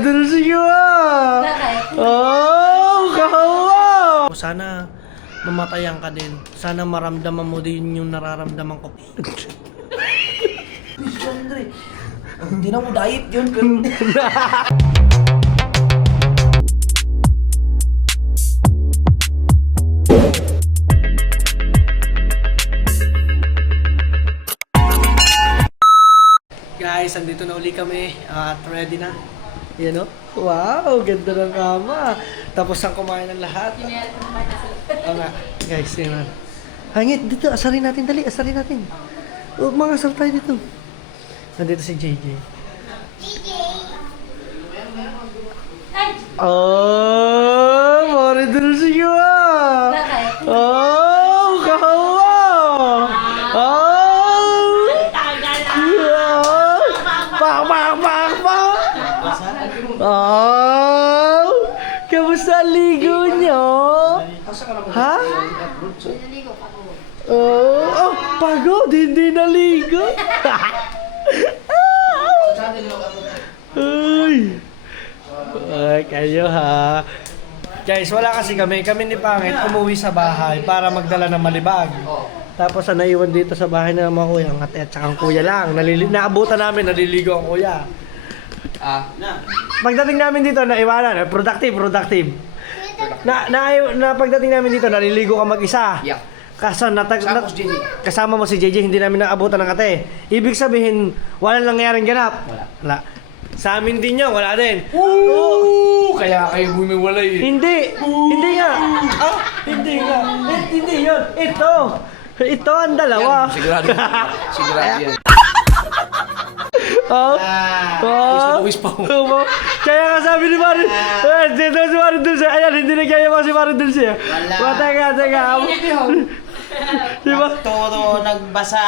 Dulce ko ah! Oh, kahawa! Sana mamatayan ka din. Sana maramdaman mo din yung nararamdaman ko. Andre, hindi na mo diet yun, pero... Guys, andito na uli kami at ready na. Yan o. Wow, ganda ng kama. Tapos ang kumain ng lahat. Oo nga. Guys, yun. Hangit, dito. Asarin natin. Dali, asarin natin. Mga asar tayo dito. Nandito si JJ. Oh, Mari Dulce ko ah! Oh, kahawa! Oh! Pak! Oh! Kamusta ang ligo nyo? Ha? Oh, pagod! Hindi naligo! Ay, kayo ha. Guys, wala kasi kami ni Pangit umuwi sa bahay para magdala ng malibag. Tapos naiwan dito sa bahay ng mga kuya, ang ate at saka ang kuya lang. Naabutan namin, naliligo ang kuya. Pagdating namin dito, naiwanan. Productive. Pagdating namin dito, naliligo ka mag-isa. Yeah. Kaso kasama mo si JJ, hindi namin naabutan ng ate. Ibig sabihin, walang nangyaring ganap. Wala. Sa amin din yun, wala din. Kaya kayo bumiwalay eh. Hindi nga. Hindi nga. Hindi yun. Ito ang dalawa. Sigurado yan. Wis pa. Kaya nga sabi ni Mari, dito si Mari Dulce. Ayan, hindi na kaya mo si Mari Dulce. Teka. Diba? Nagturo, nagbasa.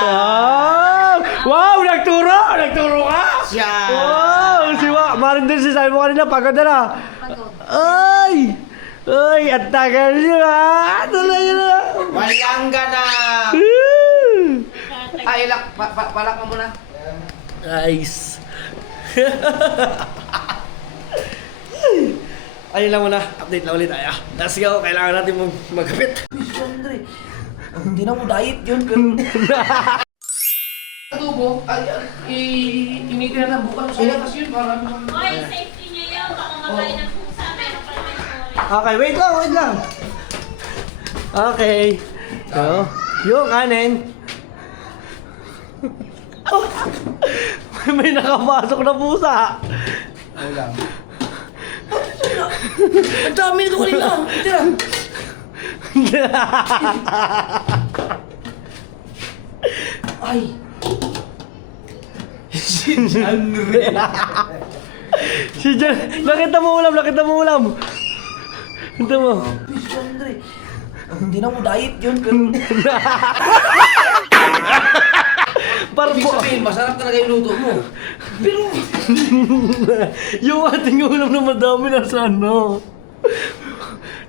Wow! Nagturo ka? Siya. Wow! Si Mari Dulce, sabi mo kanina, pagod na. Ay, ang tagal nyo ha! Tuloy na! Walang ganap. Ay, palak mo muna. Nice. Ayun lang muna, update lang ulit tayo. Let's go, kailangan natin magkapit. Andre, hindi na mo diet yun, pero... Adobo, initin na bukas sa labas yun para... Hoy, safety niyo yun. Baka makain ng pusa. Meron pa naman yung Okay, wait lang. Okay. So, yung kanin. May nakapasok na pusa. Wala. Ang dami nito kanina. Tira. Ay. Si Janre. Si Jan, nakita mo ulam. Nakita mo. Si Janre. Hindi na mo diet yun, pero... Ibig sabihin, masarap talaga yung luto mo. Pero... Yung ating ulam na madami na sa ano.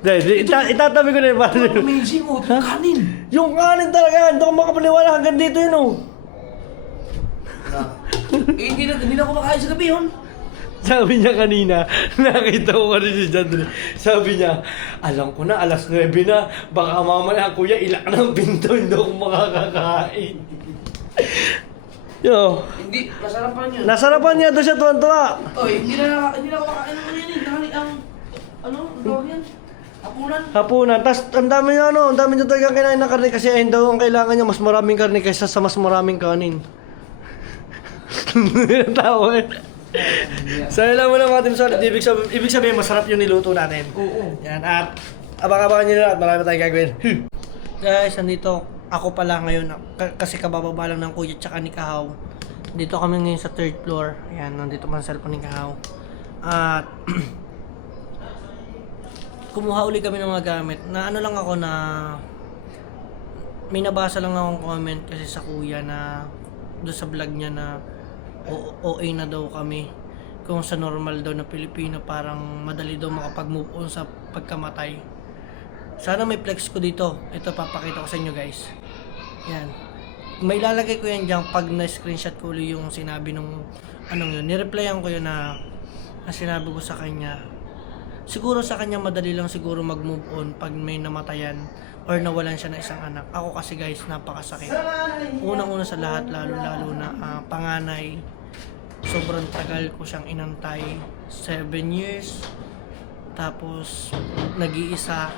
Dahil, itatabi ko na yung parang... Amazing oh, kanin. Yung kanin talaga, hindi ko makapaniwala hanggang dito yun oh. Hindi na ako makain sa gabi yun. Sabi niya kanina, nakita ko kasi si Jandre. Sabi niya, alam ko na, alas 9 na. Baka mamaya kuya, ilak ng pinto, hindi ako makakakain. Yo. Hindi, masarapan yun. Nasarapan niya doon siya tuwan-tuwa. Oy, hindi na ako makain ng yan eh. Dahil ang... Ano? Ang tawag yan? Hapunan. Tapos ang dami niya ang dami niya talaga kinain ng karne kasi ayun daw ang kailangan niya mas maraming karne kaysa sa mas maraming kanin. Tawa eh. So yun lang muna mga Team Solid. Ibig sabihin masarap yung niluto natin. Oo. Yan at abang-abangan nyo na at marami tayong gagawin. Guys, nandito ako pala ngayon kasi kabababa lang ng kuya tsaka ni Kahaw. Dito kami ngayon sa 3rd floor. Ayan, nandito man sa cellphone ni Kahaw. At kumuha uli kami ng mga gamit. Na ano lang ako na may nabasa lang akong comment kasi sa kuya na doon sa vlog niya na OA na daw kami. Kung sa normal daw na Pilipino parang madali daw makapag-move on sa pagkamatay. Sana may flex ko dito. Ito papakita ko sa inyo guys. Yan. May lalagay ko yan dyan pag na-screenshot ko ulit yung sinabi nung anong yun. Nireplyan ko yun na ang sinabi ko sa kanya, siguro sa kanya madali lang siguro mag-move on pag may namatayan or nawalan siya ng isang anak. Ako kasi guys, napakasakit. Unang-una sa lahat, lalo-lalo na panganay, sobrang tagal ko siyang inantay. 7 years. Tapos, nag-iisa.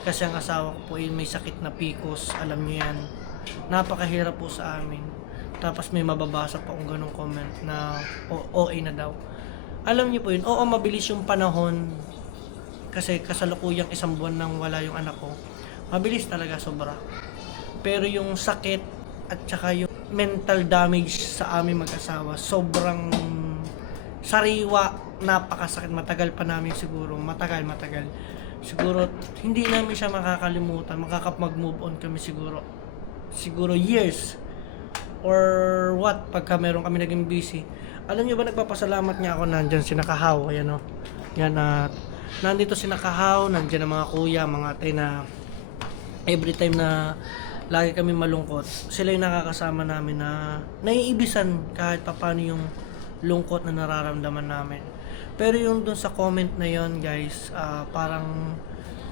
Kasi ang asawa ko po ay may sakit na PCOS. Alam niyo yan. Napakahirap po sa amin. Tapos may mababasa pa akong ganong comment na OA na daw. Alam niyo po yun, oo, mabilis yung panahon. Kasi kasalukuyang 1 buwan nang wala yung anak ko. Mabilis talaga, sobra. Pero yung sakit at saka yung mental damage sa aming mag-asawa, sobrang sariwa, napakasakit. Matagal pa namin siguro, matagal. Siguro, hindi namin siya makakalimutan. Mag-move on kami siguro. Siguro years. Or what, pagka meron kami naging busy. Alam niyo ba, nagpapasalamat niya ako, nandyan si Nakahaw. Ayan o. Yan at nandito si Nakahaw, nandyan ang mga kuya, mga ate na every time na lagi kami malungkot, sila yung nakakasama namin na naiibisan kahit paano yung lungkot na nararamdaman namin. Pero yung dun sa comment na yon guys, parang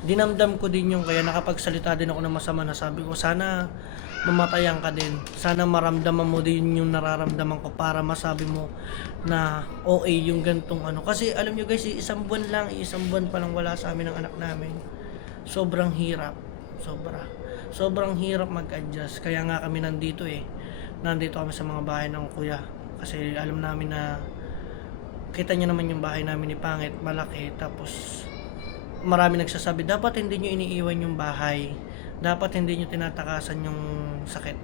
dinamdam ko din yung kaya nakapagsalita din ako ng masama na sabi ko, sana mamatayan ka din. Sana maramdaman mo din yung nararamdaman ko para masabi mo na OA yung gantong ano. Kasi alam nyo guys, 1 buwan lang, 1 buwan pa lang wala sa amin ang anak namin. Sobrang hirap. Sobrang hirap mag-adjust. Kaya nga kami nandito Nandito kami sa mga bahay ng kuya. Kasi alam namin na kita niyo naman yung bahay namin ni Pangit, malaki. Tapos marami nagsasabi, dapat hindi nyo iniiwan yung bahay. Dapat hindi nyo tinatakasan yung sakit.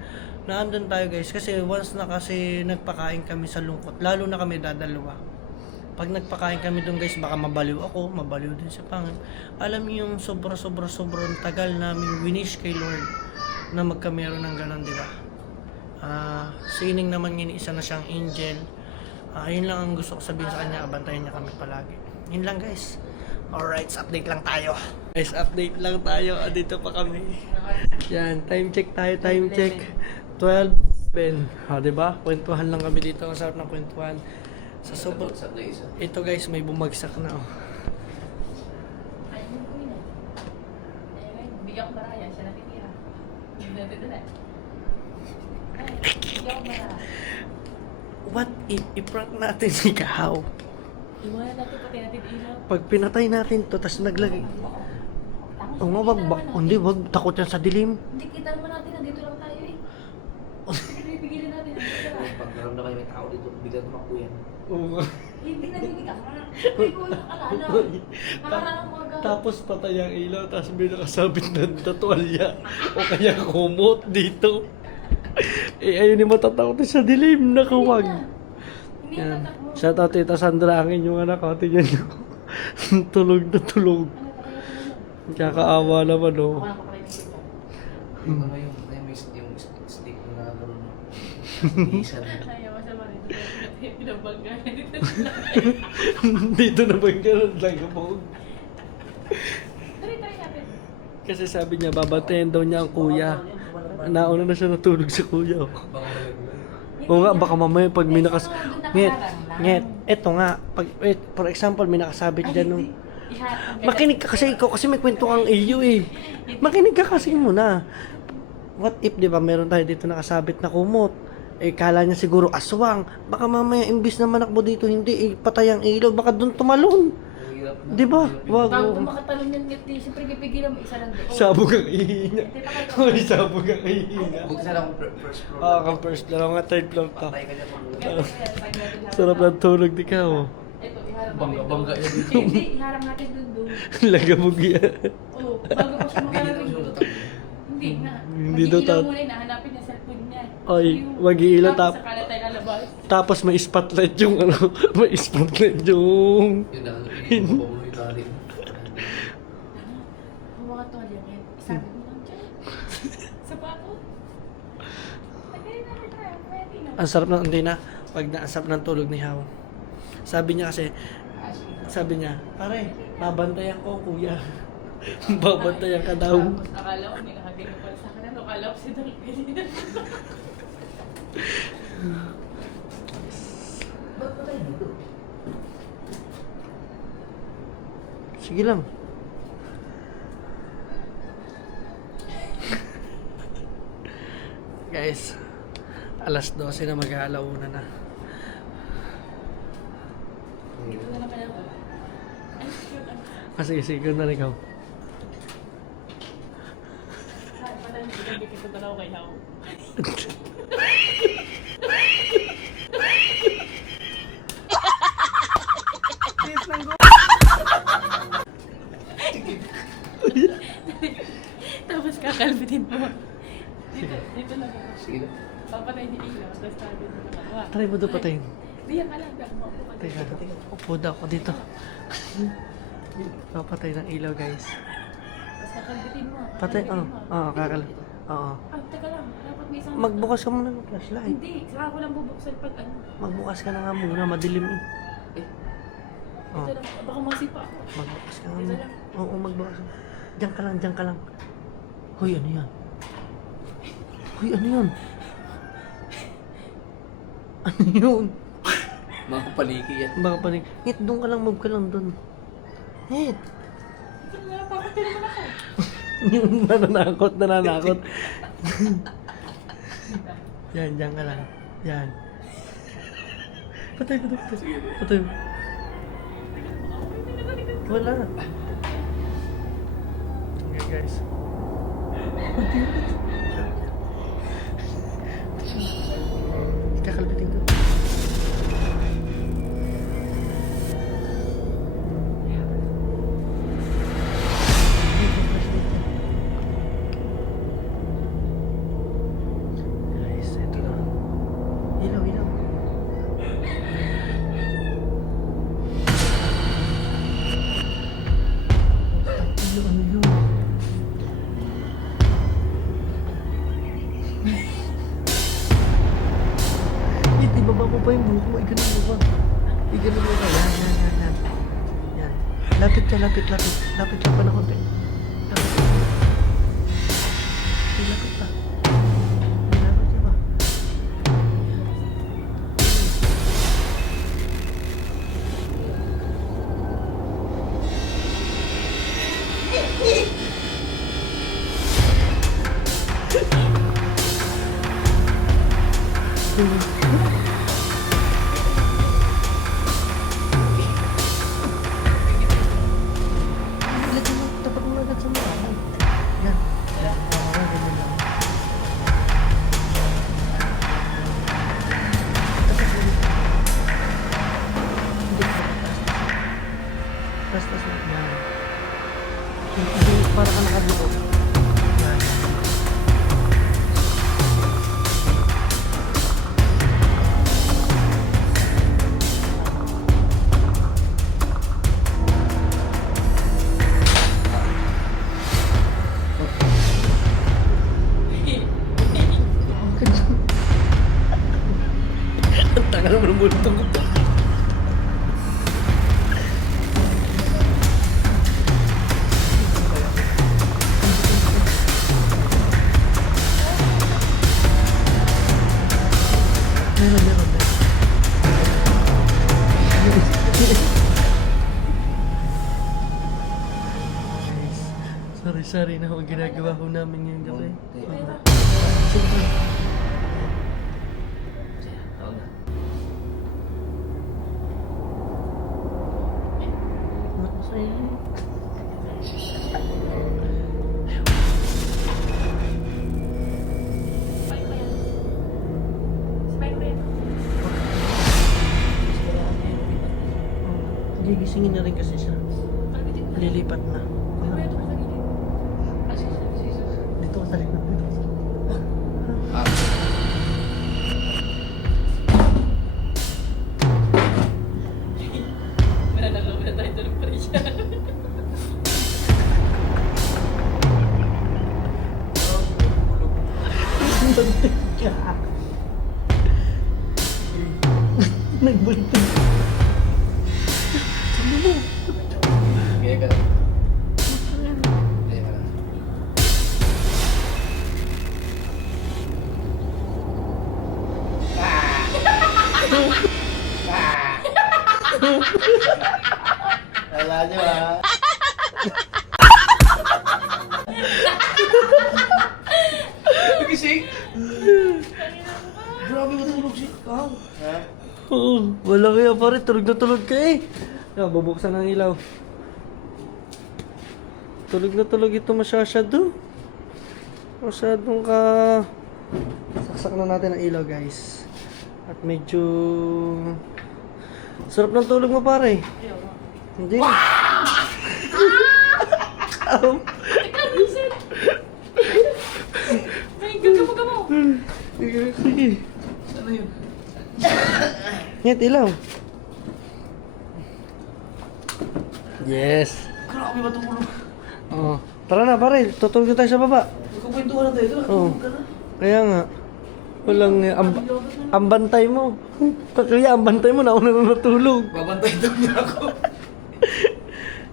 Naandun tayo guys. Kasi once na kasi nagpakain kami sa lungkot, lalo na kami dadalawa. Pag nagpakain kami doon guys, baka mabaliw ako, mabaliw din si Pangit. Alam niyo yung sobrang tagal namin winish kay Lord na magkameron ng ganon, di ba? Sining naman yun, isa na siyang angel. Yun lang ang gusto ko sabihin sa kanya, abantayan niya kami palagi. Yun lang guys. Alright, update lang tayo. Guys, update lang tayo. Dito pa kami. Yan, time check tayo, time check. 12:07. Diba? Kwentuhan lang kami dito. Ang sarap ng kwentuhan. Sa sobrang ito guys, may bumagsak na Bigyan ko maraya, siya natitira. Natitira. Bigyan ko maraya. What if i-prank natin si Kahaw? Iwanan natin pati natin ilaw. Pag pinatay natin to, tas naglagay. Oo nga, hindi, wag, takot yan sa dilim. Hindi, kita naman natin, nandito lang tayo Hindi, pigilan natin. Pag naramdaman yung may tao dito, bigla tumakbo yan. Oo. Hindi naninig ako. Hindi ko yung alala. Nakakarang mga Tapos patay ang ilaw, tapos may nakasabit na tuwalya o kaya kumot dito. Ayun yung matatakot sa dilim, nakawag. Hindi Yan. natakbo. Shout out Tita Sandra, ang inyong anak, tingnan nyo. Tulog na tulog. Kakaawa naman Ako lang paparinig ko. Ano yung stick na nagkaroon mo? Isa na. Ayaw, masama rin. Pinabangga. Dito na ba yung ganun lang mo? Try natin. Kasi sabi niya, babantayan daw niya ang kuya. Nauna na siya natulog sa kuya. Oo nga, baka mamaya pag may Nget, eto nga, for example, may nakasabit dyan nung... Makinig ka kasi ikaw, kasi may kwento kang iyo Makinig ka kasi muna. What if, di ba, meron tayo dito nakasabit na kumot. Kala niya siguro aswang. Baka mamaya, imbis na manakbo dito, hindi, patay ang ilaw, baka doon tumalon. Di ba? Wag. Bago makatalon yan, siyempre pipigilan mo isa lang doon. Sabog ang ihina. Hoy, sabog ang ihina. Buti sana akong first floor. Kang first floor, ako nga third floor to. Patay ka niya pag Sarap ng tulog di ka, oh. Ito, iharap Bangga yan dito. Hindi, iharap natin doon. Lagabog yan. Oo, bago ko siya makalabing doon. Hindi na. Hindi daw Mag-iilaw ta- muna, hinahanapin niya cellphone niya. Ay, Yung- mag-iilaw Tapos saka na tayo lalabas. Tapos may spotlight yung ano, may spotlight yung... Yun lang, yung galing. Ang mga tuwalya niya, isabi mo lang dyan. Sa bato. Tagay natin tayo, pwede na. Ang sarap ng, hindi na, pag naasap ng tulog ni Haw. Sabi niya kasi, sabi niya, pare, babantayan ko kuya. Babantayan ka daw. Tapos akala ko, may nakaganyan pala sa akin. Ano, akala ko si Dangkeli. Ba't patay dito? Sige lang. Guys, alas 12 na mag-aalauna na. Dito na lang kaya ako. Ay, cute. Kasi sige na rin ikaw. Ay, pala hindi ka dito na ako kay Hao. Tapos kakalbitin mo. Dito lang ako. Sige. Papatay ni Ilaw, tapos sabi mo naman, wah. Try mo doon patayin. Diyan ka lang, diyan mo ako. Teka, upo daw ako dito. Papatay ng ilaw, guys. Tapos kakalbitin mo. Patay, Kakalbitin oo. mo. Oo, kakal. Oo. Ah, teka lang. Dapat may isang... Magbukas ka muna ng flashlight. Hindi, saka ko lang bubuksan pag ano. Magbukas ka na nga muna, madilim eh. Oh, Ito lang, baka masipa ako. magbukas ka nga Dito muna. lang. Oo, magbukas. Diyan ka lang, diyan ka lang. Hoy, ano yan? Hoy, ano yun? Ano yun? Mga paniki yan. Baka pa rin. Hit, doon ka lang, move ka lang doon. Hit! Ito na, bakit naman ako? Yung nananakot. Yan, diyan ka lang. Yan. Patay. Patay. Wala. Okay, guys. Kakalbitin ko. Guys, ito na. Ilaw. Ano yun? Ibaba mo pa yung buhok mo. Iganon mo pa. Yan. Yan. Lapit ka. Lapit lang pa na konti. Lapit pa. Lapit ka pa. Lagyan mo, tapat mo agad sa mukha mo. Yan. Ganyan lang. Tapat mo. Hindi. Tas mo. Yan. Hindi, para ka nakabuko. Yan. Ang tagal naman ng bultong ko. Meron. Guys, sorry na ang ginagawa ko namin ngayong gabi. Sige. Oo na. Spike ba yan? Spike ba yan? Gigisingin na rin kasi siya. Kalbitin mo. Lilipat na. Ano ito sa gilid? Dito ka sa likod. Ah. Mananagaw na tayo tulog pa rin siya. Nagbultong. Sabi mo. Kaya ka lang. Kaya ka lang. Wala niyo ah. Kala kaya pare, tulog na tulog ka eh. Bubuksan ang ilaw. Tulog na tulog ito masyado. Masyadong ka... Saksak na natin ang ilaw guys. At medyo... Sarap ng tulog mo pare. Hindi. Teka, reset! May gagamo-gamo! Sige. Ano yun? Ngit, ilaw. Yes. Grabe matulog. Oh. Tara na pare, tutulog na tayo sa baba. Magkukwentuhan na tayo. Ito na, Oo. tulog ka na. Kaya nga. Walang ang bantay mo. Kaya ang bantay mo nauna na natulog. Babantay daw niya ako.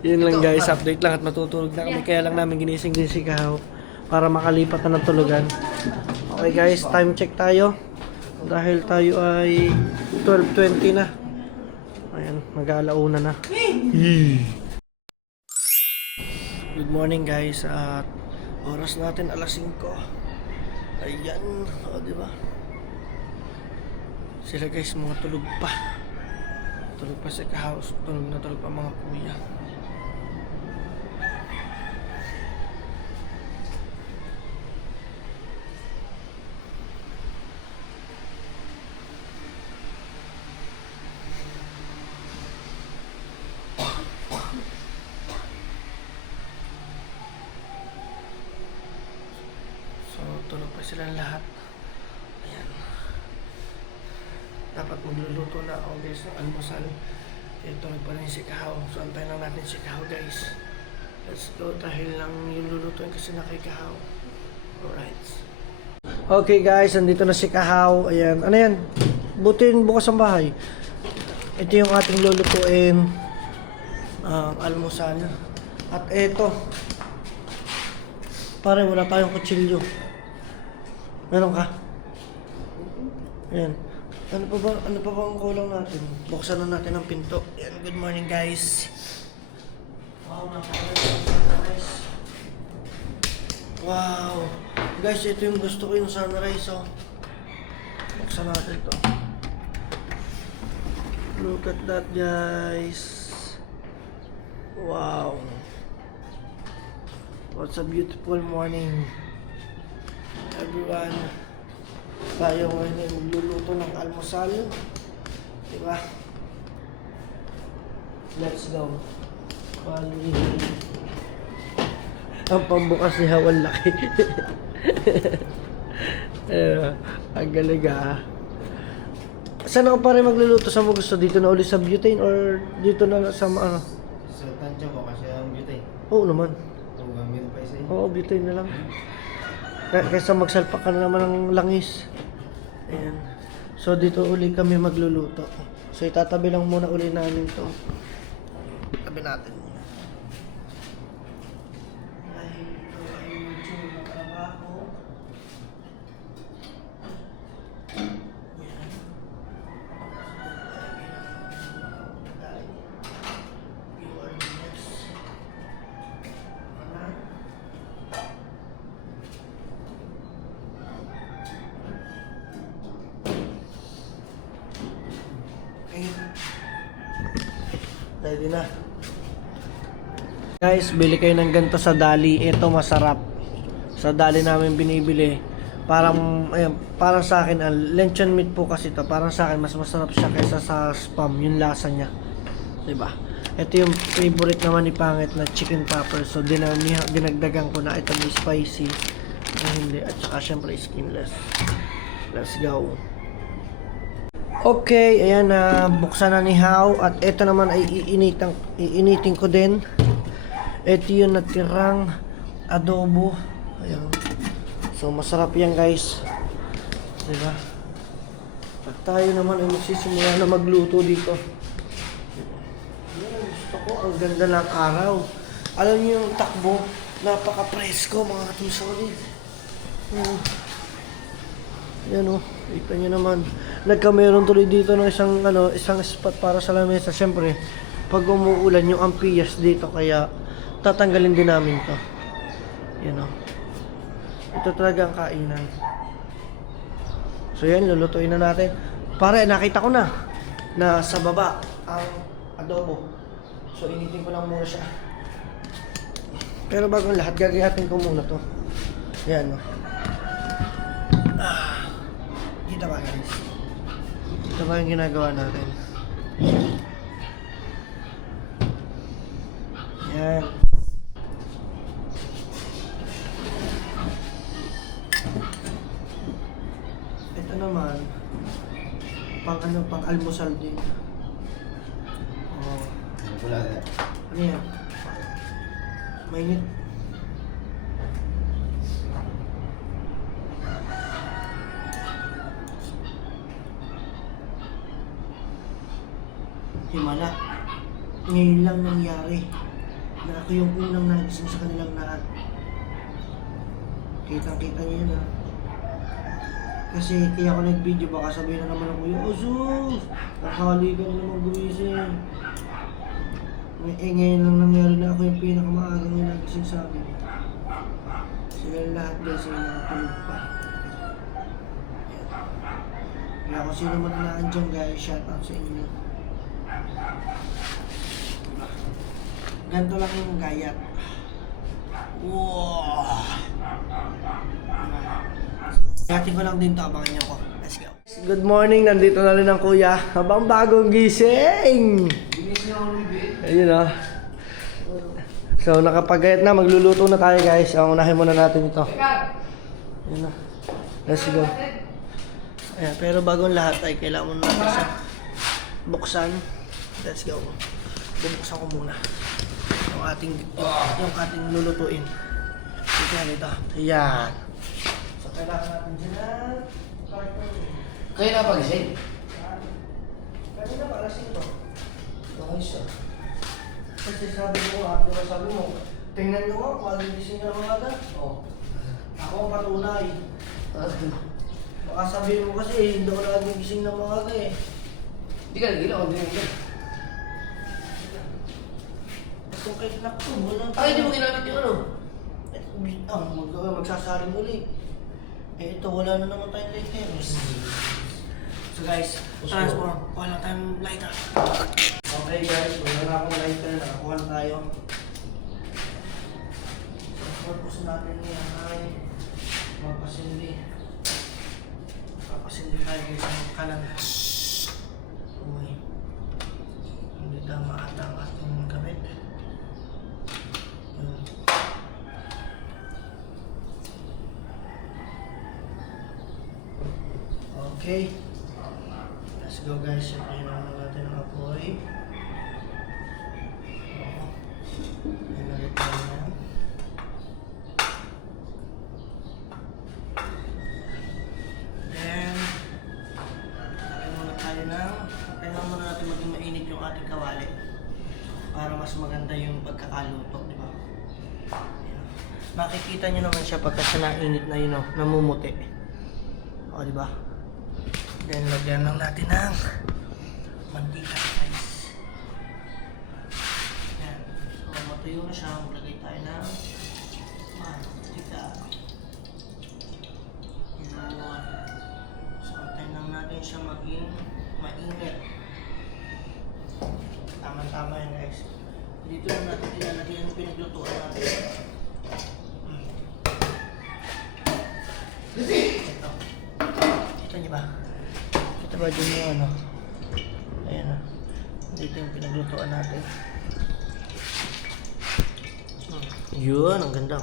Yun lang guys, update lang at matutulog na kami. Kaya lang namin ginising din si Kahaw para makalipat na ng tulugan. Okay guys, time check tayo. Dahil tayo ay 12:20 na. Ayan, mag-aalauna na. Good morning guys, at oras natin alas 5. Ayan, o diba? Sila guys, mga tulog pa. Tulog pa sa house, tulog na tulog pa mga kuya. So, tulog pa silang lahat. Ayan. Dapat magluluto na ako guys ng almusal. Eh, tulog pa rin si Kahaw. So, antayin lang natin si Kahaw guys. Let's go dahil lang yung lulutuin kasi na kay Kahaw. Alright. Okay guys, andito na si Kahaw. Ayan. Ano yan? Butin bukas ang bahay. Ito yung ating lulutuin. Almusal. At eto. Pare, wala tayong kutsilyo. Meron ka? Ayan. Ano pa ba ang kulang natin? Buksan na natin ang pinto. Ayan, good morning guys. Wow, napakaganda guys. Wow. Guys, ito yung gusto ko yung sunrise, oh. Buksan natin to. Look at that guys. Wow. What's a beautiful morning, everyone. Tayo ngayon ay magluluto ng almusal. Diba? Let's go. Bali. Ang pambukas ni Hawan laki. Ang galing ah. Saan ako pare magluluto? Saan mo gusto? Dito na ulit sa butane or dito na sa ano? Sa tansya mo kasi ang beauty. Oo naman. Kung gamit pa isa Oo, butane na lang. Kaysa magsalpak ka na naman ng langis. Ayan. So, dito uli kami magluluto. So, itatabi lang muna uli namin to. Tabi natin muna. Dahil ito ay medyo matrabaho. Ayan. You are the next. Wala. Ready na. Guys, bili kayo ng ganito sa Dali. Ito masarap. Sa Dali namin binibili. Parang, ayan, parang sa akin, lechon meat po kasi to. Parang sa akin, mas masarap siya kaysa sa Spam. Yung lasa niya. Diba? Ito yung favorite naman ni Pangit na chicken popper. So, dinagdagan ko na. Ito may spicy. Hindi. At saka syempre skinless. Let's go. Okay, ayan na, buksan na ni How at ito naman ay iinitin ko din. Ito yung natirang adobo. Ayan. So masarap yan guys. Diba? At tayo naman ay magsisimula na magluto dito. Ayan, gusto ko, ang ganda ng araw. Alam niyo yung takbo, napaka-presko mga katusolid. Yan o, kita nyo naman. Nagkameron tuloy dito ng isang spot para sa lamesa. Siyempre, pag umuulan yung ampiyas dito, kaya tatanggalin din namin to. Yan o. Ito talaga ang kainan. So yan, lulutuin na natin. Pare, nakita ko na. na sa baba ang adobo. So initin ko lang muna siya. Pero bago lahat, gagayatin ko muna to. Ayan, no? Kita ba guys? Ito ba yung ginagawa natin? Ayan. Ito naman, pang almusal din. Oh. Wala na. Ano yan? Mainit. Himala. Ngayon lang nangyari na ako yung unang nagising sa kanilang lahat. Kitang-kita niyo yun, ha? Kasi kaya ako nag-video, baka sabihin na naman ako yung Sus! Nakahali ka na naman gumising. Ngayon lang nangyari na ako yung pinakamaagang yung nagising sa akin. Sila lahat guys ay nakatulog pa. Kaya kung sino man naandyan guys, shoutout sa inyo. Ganito lang yung gayat. Wow! Gayatin ko lang din ito, abangan niyo ako. Let's go. Good morning, nandito na rin ang kuya. Habang bagong gising! Ayun o. So nakapagayat na, magluluto na tayo guys. Ang unahin muna natin ito. Ayun na. Let's go. Ayan, pero bagong lahat ay kailangan muna natin siya buksan. Let's go. Bubuksan ko muna yung ating lulutuin. Ito yan ito. Ayan. So kailangan natin dyan carton. Kayo na pagising? Kanina pa, alas 5. Okay siya. Kasi sabi mo, diba sabi mo, tingnan nyo nga, magigising ka naman agad. Oo. Ako ang patunay. Baka sabihin mo kasi, hindi ako nagigising ng mga aga eh. Hindi ka nagila, hindi nagila. Kung kahit nakto, wala. Ay, hindi mo ginamit yung ano? Magsasaling uli. Eh ito, wala na naman tayong lighter. So guys, transform. Wala tayong lighter. Okay guys, wala na akong lighter. Nakakuha na tayo. So, purpose natin niya ay mapasindi. Papasindi tayo guys ng kalan. Uy. Hindi tama ata ang ating gamit. Okay. Let's go guys. Siyempre naman natin ang apoy. Oo. Nilagay tayo na. Then, lagay muna tayo na. Kailangan muna natin maging mainit yung ating kawali. Para mas maganda yung pagkakaluto, di ba? Ayan. Makikita nyo naman siya pagka siya nainit na yun, namumuti. O, di ba? Then, lagyan lang natin ng mantika, guys. Yan. So, matuyo na siya. Maglagay tayo ng mantika. Yan. So, antayin lang natin siya maging mainit. Tama-tama yan, guys. Dito lang natin ilalagay yung pinaglutuan natin. Ito. Kita niyo ba? Kita ba dyan yung ano? Ayan o. Dito yung pinaglutuan natin. Yun, ang ganda.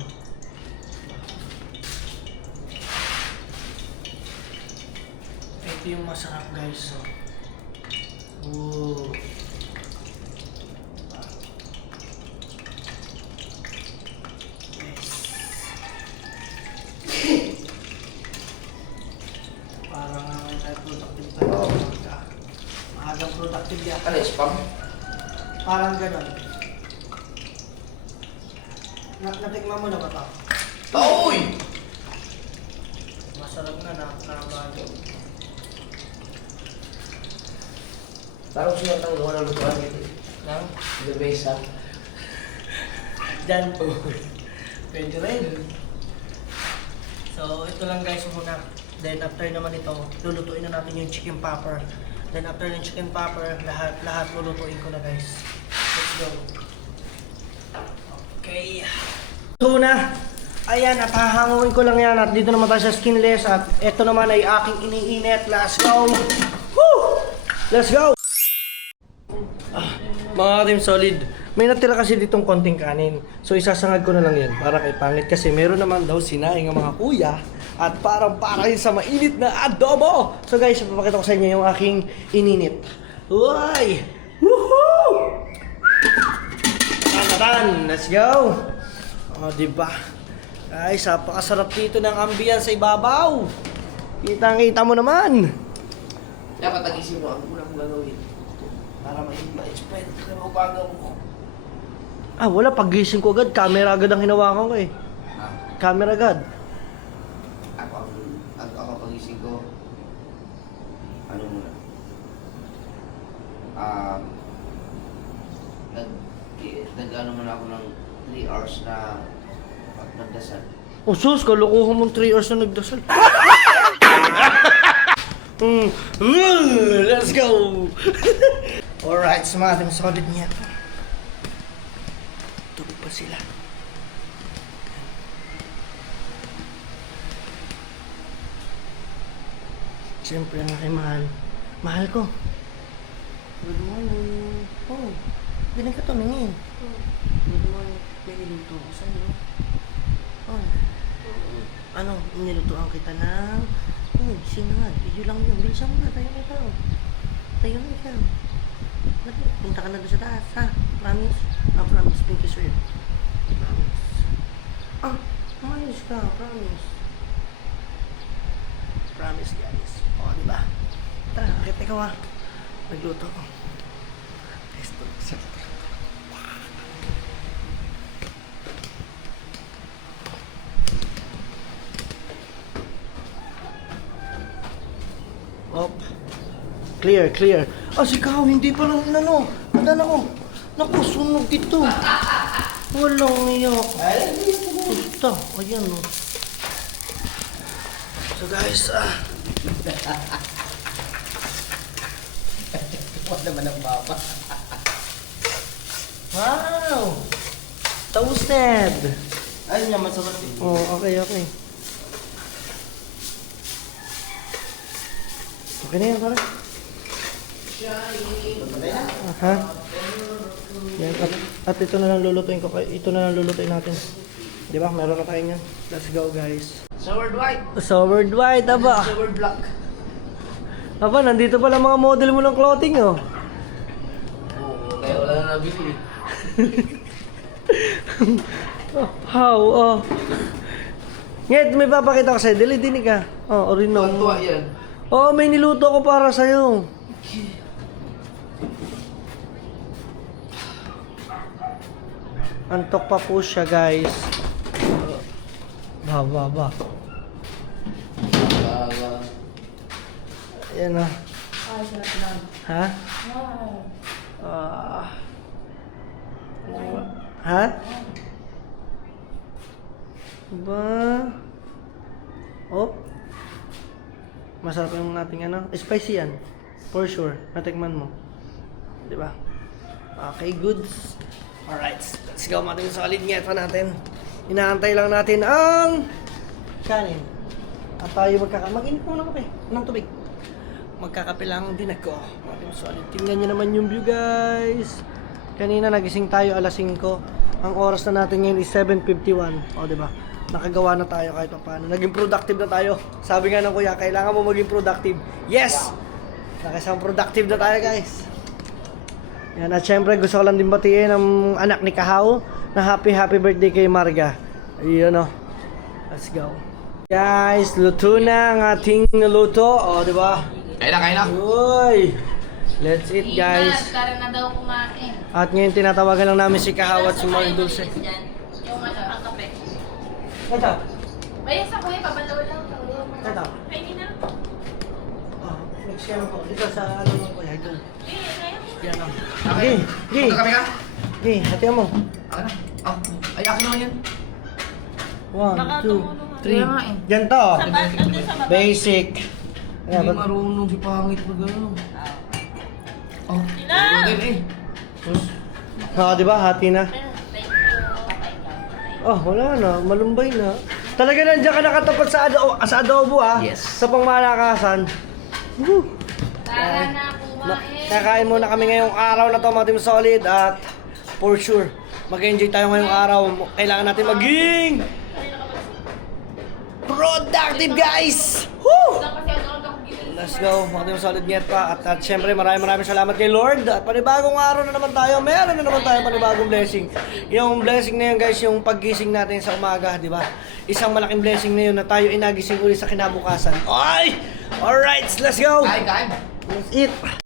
Ito yung masarap guys. So. Woo. Maagang productive yan. Ano, spam? Parang gano'n. Natikman mo na ba ito? Taoy! Masarap na nakamago. Parang siya ang gawa ng lutuan ito. Lang? The base, ha? Diyan. Pwede rin. So, ito lang guys muna. Then after naman ito, lulutuin na natin yung chicken popper. Then after ng chicken popper, lahat lulutuin ko na guys. Let's go. Okay. So na. Ayan, at hahanguin ko lang yan at dito naman tayo sa skinless at ito naman ay aking iniinit. Let's go! Woo! Let's go! Mga team solid, may natira kasi ditong konting kanin. So isasangag ko na lang yan para kay pangit kasi meron naman daw sinaing ang mga kuya at parang yun sa mainit na adobo. So guys, papakita ko sa inyo yung aking ininit. Uy! Woohoo! Tan! Let's go! O, diba? Guys, napakasarap dito ng ambience sa ibabaw. Kitang-kita mo naman. Dapat nagising mo, ang unang gagawin. Para ma-explain ko ang gagawin ko. Wala. Pag-gising ko agad, camera agad ang hinawakan ko eh. Camera agad. Ako pagising ko, ano muna? Nag-ano muna ako ng 3 hours na nagdasal. Oh sus, kalokohan mong 3 hours na nagdasal. Let's go! Alright, sumating solid niya. Tulog pa sila. Siyempre ang aking mahal. Mahal ko. Good morning. Oh, galing ka tumingin. Good morning. May niluto ko sa'yo. Oh. Ano, nilutoan kita ng... sinangag. Iyo lang yun. Bilisan mo na. Tayo na ikaw. Tayo na ikaw. Punta ka na doon sa taas, ha? Promise? Promise. Pinky swear. Promise. Ayos ka. Promise. Promise, guys. O, diba? Tara, akit ikaw, ha? Nagluto ko. Esto. Op. Clear, clear. Si Kao, hindi pa lang ano. Tanda ako. Naku, sunog dito. Walang iyak. Pusta, ayan o. So guys, Wala naman ang baba. wow! Toasted! Ayun nga, masarap eh. Oh, okay, okay. Okay na yan, pare. Patay na. Aha. Yan, at ito na lang lulutuin ko. Ito na lang lulutuin natin. Di ba? Meron na tayo yan. Let's go, guys. Sour white. Sour white, aba. Sour black. Aba, nandito pala mga model mo ng clothing, oh. Oo, kaya wala na nabili. How, oh. Ngayon, may papakita ko sa'yo. Dili-dini ka. Oh, orino. Tuwa yan. Oh, may niluto ko para sa'yo. Antok pa po siya, guys. Ba. Yan na. Ay, sarap lang. Ha? Wow. Ha? Ba? Oh. Masarap yung ating ano. Spicy yan. For sure. Natikman mo. Di ba? Okay, goods. Alright. Let's go. Mating solid nga pa natin. Inaantay lang natin ang kanin. At tayo mag-init mo ng kape. Ng tubig. Magkakape lang din ako. Mating solid. Tingnan nyo naman yung view, guys. Kanina nagising tayo alas 5. Ang oras na natin ngayon is 7:51. O, di ba? Nakagawa na tayo kahit pa paano. Naging productive na tayo. Sabi nga ng kuya, kailangan mo maging productive. Yes! Nakisang productive na tayo, guys. Yan, at syempre gusto ko lang din batiin ang anak ni Kahaw na happy birthday kay Marga. Ayun o. Let's go. Guys, luto na ang ating luto. O, di ba? Kaya na. Uy! Let's eat, guys. Tara na daw kumain. At ngayon tinatawagan lang namin si Kahaw at si Mang Dulce. Yung ano, ang kape. Ito. Ayun sa kuya, pabalaw lang. Ito. Ay, hindi na. Next year po. Ito sa ano mo kuya. Ito. Ngayon. Yan o. Okay. Okay. Magkakape ka? Okay. Hatiyan mo. Ako na. Ay, akin naman yan. 1, 2, 3. Kaya nga eh. Yan to. Andun sa baba. Basic. Hindi marunong si pangit na gano'n. Oh, Ina! din eh. Di ba? Hati na. Thank you. Oh, wala na. Malumbay na. Talaga nandiyan ka nakatapat sa adobo, ha? Yes. Sa pangmalakasan. Woo! Tara na kumain. Kakain muna kami ngayong araw na to, mga Team Solid. At for sure, mag-enjoy tayo ngayong araw. Kailangan natin maging productive, guys! Woo! Let's go, mga Team Solid Nyet pa. At syempre, maraming salamat kay Lord. At panibagong araw na naman tayo. Meron na naman tayo panibagong blessing. Yung blessing na yun, guys, yung paggising natin sa umaga, di ba? Isang malaking blessing na yun na tayo inagising ulit sa kinabukasan. Ay! Alright, let's go! Kain, kain. Let's eat!